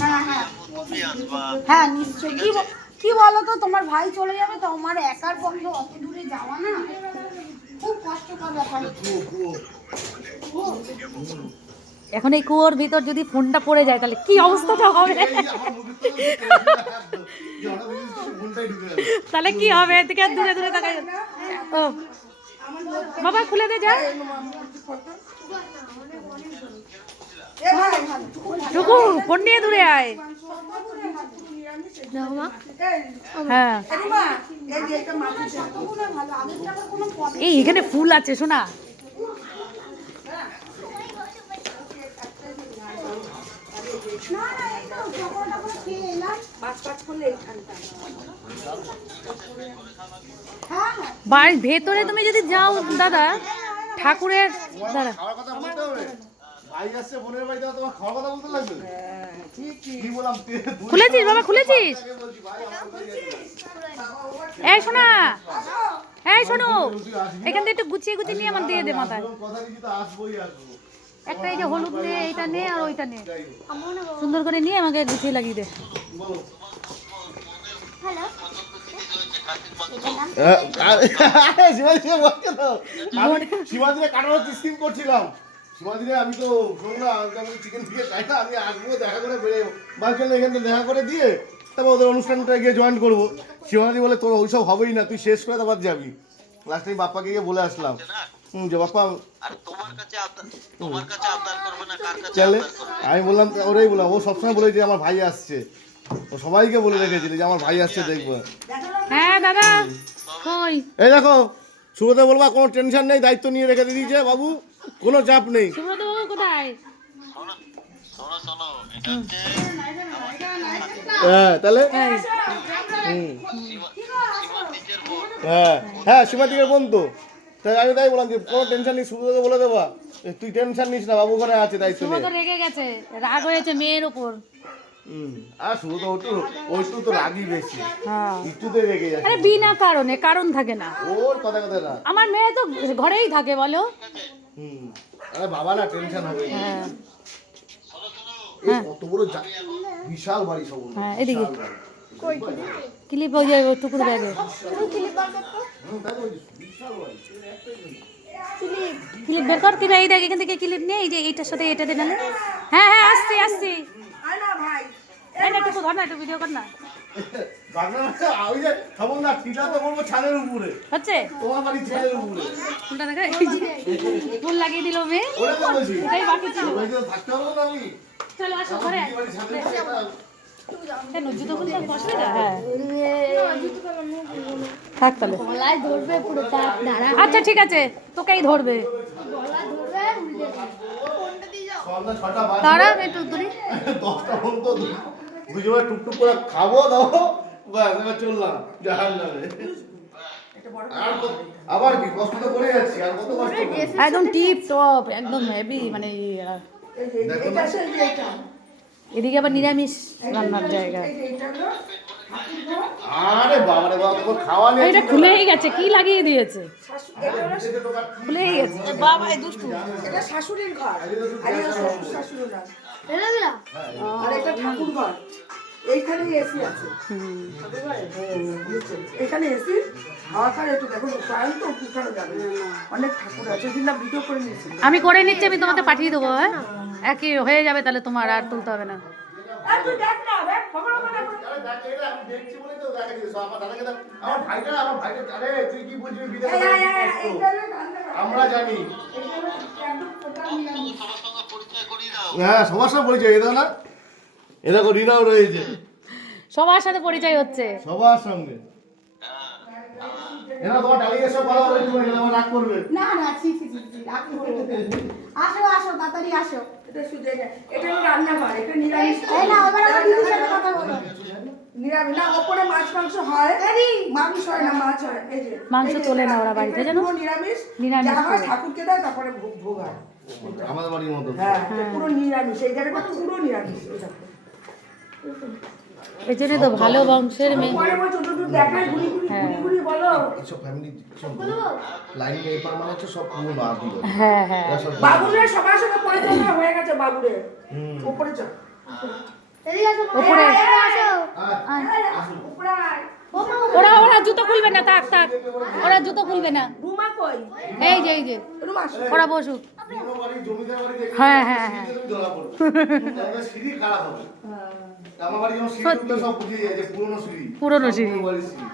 হ্যাঁ হ্যাঁ হ্যাঁ নিশ্চয়ই। কি বলো তো, তোমার ভাই চলে যাবে তো, আমার একার পক্ষে অত দূরে যাওয়া না খুব কষ্টকর ব্যাপার। এখন এই কুয়োর ভিতর যদি ফোনটা পড়ে যায় তাহলে কি অবস্থাটা হবে? তাহলে কি হবে? এদিকে দূরে দূরে তাকাই। ও বাবা খুলে দে, যা টুকু ফোন নিয়ে দূরে আয়। হ্যাঁ এই এখানে ফুল আছে শোনা। বাড়ির ভেতরে তুমি যদি যাও দাদা, ঠাকুরের দাদা খুলেছিস বাবা, খুলেছিস? এই শোনা, এই শোনো, এখান থেকে একটু গুছিয়ে গুছিয়ে নিয়ে আমার দিয়ে দে মাথায়। একটা এই যে হলুদ নে, এইটা নে আর ওইটা নে, সুন্দর করে নিয়ে আমাকে গুছিয়ে লাগিয়ে দে। শিবাজিরে কাটানোর সিস্টেম করছিলাম। শিবাজিরে আমি তো আমি চিকেন ফিকে খাই না, আমি আসবো দেখা করে বেরোবো বাচ্চা এখান থেকে দেখা করে দিয়ে তারপর ওদের অনুষ্ঠানটা গিয়ে জয়েন করবো। শিবাজি বলে তোর ওইসব হবেই না, তুই শেষ করে তারপর যাবি। লাস্টে বাপ্পাকে গিয়ে বলে আসলাম যে বাপ্পা চলে। আমি বললাম ওরাই বললাম, ও সবসময় বলে যে আমার ভাই আসছে, ও সবাইকে বলে রেখেছিল যে আমার ভাই আসছে দেখবো। হ্যাঁ দাদা কই? এই দেখো সুব্রত বলবা কোনো টেনশন নেই, দায়িত্ব নিয়ে রেখে দিয়েছে বাবু, কোনো চাপ নেই। সুব্রত বাবু কোথায়? হ্যাঁ তাহলে হ্যাঁ হ্যাঁ শিবাদিকের বোন তো, তাই আমি তাই বললাম যে কোনো টেনশন নেই, সুব্রতকে বলে দেবা তুই টেনশন নিস না, বাবু ওখানে আছে দায়িত্ব নিয়ে। সুব্রত রেগে গেছে, রাগ হয়েছে মেয়ের উপর। আর সুব্রত ওইটু তো রাগই বেশি, একটুতে রেগে যাচ্ছে। আরে বিনা কারণে, কারণ থাকে না ওর কথা কথা না। আমার মেয়ে তো ঘরেই থাকে বলো। আরে বাবা না টেনশন হবে। হ্যাঁ কত বড় বিশাল বাড়ি সব। হ্যাঁ এদিকে ক্লিপ হয়ে যায় টুকুর ব্যাগে। ক্লিপ বের কর, কিনা এই দেখ এখান থেকে ক্লিপ নিয়ে এই যে এইটার সাথে এটা দে নালে। হ্যাঁ হ্যাঁ আসছি আসছি। এই না টুকু ধর না, একটু ভিডিও কর না। হচ্ছে ফুলটা দেখা, ফুল লাগিয়ে দিল মেয়ে, এটাই বাকি ছিল। চলো আসো ঘরে। কেন জুতো খুলতে অসুবিধা? হ্যাঁ থাক তাহলে। আচ্ছা ঠিক আছে, তোকেই ধরবে। তারা একটু দূরে 10টা পর্যন্ত দুজনে টুকটুক করে খাবো দাও, বাস চললাম জাহান্নামে। আবার কি কষ্ট তো করে যাচ্ছি, আর কত কষ্ট করব। একদম টিপ টপ, একদম হেভি, মানে এদিকে আবার নিরামিষ রান্নার জায়গা। আরে বাবা রে বাবা, তোর খাওয়া নেই। এটা খুলেই গেছে, কি লাগিয়ে দিয়েছে? খুলেই গেছে বাবা, এই দুষ্টু। এটা শাশুড়ির ঘর, আর এটা শ্বশুর শাশুড়ির ঘর, আর এটা ঠাকুর ঘর। এইখানে এসি আছে, এখানে এসি হাওয়া খায়। একটু দেখো প্রায় তো উঠানো যাবে, অনেক ঠাকুর আছে, কিন্তু ভিডিও করে নিয়েছি। আমি করে নিচ্ছি, আমি তোমাকে পাঠিয়ে দেবো। হ্যাঁ একই হয়ে যাবে তাহলে, তোমার আর তুলতে হবে না। আমরা জানি, হ্যাঁ সবার সঙ্গে পরিচয় এ না, এ দেখো রিনাও রয়েছে, সবার সাথে পরিচয় হচ্ছে, সবার সঙ্গে। এরা তোমার ডালিয়ে সব কথা বলে তুমি এরা রাগ করবে না না, ছি ছি ছি, রাগ করবে। আসো আসো তাড়াতাড়ি আসো। এটা শুধু এটা হলো রান্নাঘর, এটা নিরামিষ। এই না, এবার আমার দিদির সাথে কথা বলো। নিরামিষ না, ওপরে মাছ মাংস হয়, মাংস হয় না, মাছ হয়। এই যে মাংস তোলে না ওরা বাড়িতে, জানো? পুরো নিরামিষ, নিরামিষ যা হয় ঠাকুরকে দেয়, তারপরে ভোগ হয়। আমাদের বাড়ির মতো। হ্যাঁ পুরো নিরামিষ, এই জায়গাটা পুরো নিরামিষ। এই জন্য তো ভালো বংশের মেয়ে। পরে বলছো তো তুমি দেখাই ঘুরি ঘুরি ঘুরি বলো। এইসব ফ্যামিলি সব লাইন পেপার মানে হচ্ছে সব পুরো না দিল। হ্যাঁ হ্যাঁ বাবুরে সবার সঙ্গে পরিচয় হয়ে গেছে, বাবুরে উপরে চল। ওপরে হ্যাঁ, আসুন। ওরা ওরা জুতো খুলবে না, থাক থাক, ওরা জুতো খুলবে না। রুমা কই? এই যে রুমা আসো। ওরা বসুক। পুরনো বাড়ি, জমিদার বাড়ি দেখে হ্যাঁ, হ্যাঁ, হ্যাঁ। সিঁড়িতে তুমি ধরা পড়ো। তাহলে সিঁড়ি খারাপ হবে। আমার বাড়ি যেমন সিঁড়ি উঠলে সব বুঝিয়ে যায় যে পুরনো সিঁড়ি। পুরনো সিঁড়ি। পুরনো বাড়ির সিঁড়ি।